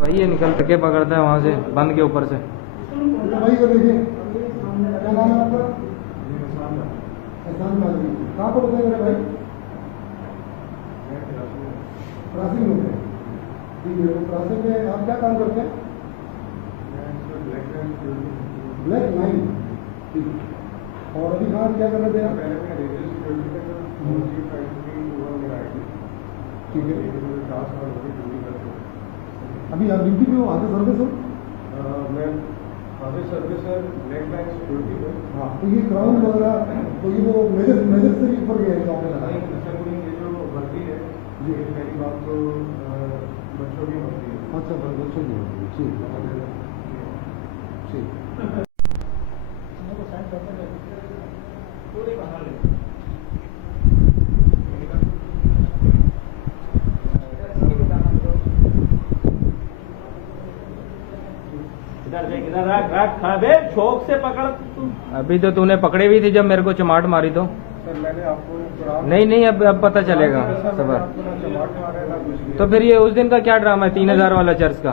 वही है, निकल के पकड़ता है वहाँ से बंद के ऊपर से। भाई को देखिए, क्या नाम है आपका? एहसान माजरी। कहाँ पर होते हैं मेरे भाई? क्रॉसिंग होते हैं। ठीक है, वो क्रॉसिंग में आप क्या काम करते हैं? Black line. ठीक है, और अभी कहाँ क्या कर रहे थे आप? ठीक है, अभी आप ड्यूटी पे हो, आगे सर्विस हो? मैं आगे सर्विस है, ब्लैक लाइन सिक्योरिटी पे। हाँ, तो ये ग्राउंड वगैरह, तो ये वो मेजर मेजर से भी ऊपर गया है गाँव में लगा है। ये जो भर्ती है जी, पहली बात तो बच्चों की भर्ती है। अच्छा, बच्चों की होती है। ठीक ठीक। इधर रख रख बे, शौक से पकड़ तू। अभी तो तूने पकड़े भी थी जब मेरे को चमाट मारी तो। सर मैंने आपको नहीं नहीं, अब पता चलेगा सबर। आपको ना चमाट मारा है ना कुछ भी। तो फिर ये उस दिन का क्या ड्रामा है 3000 वाला चर्च का?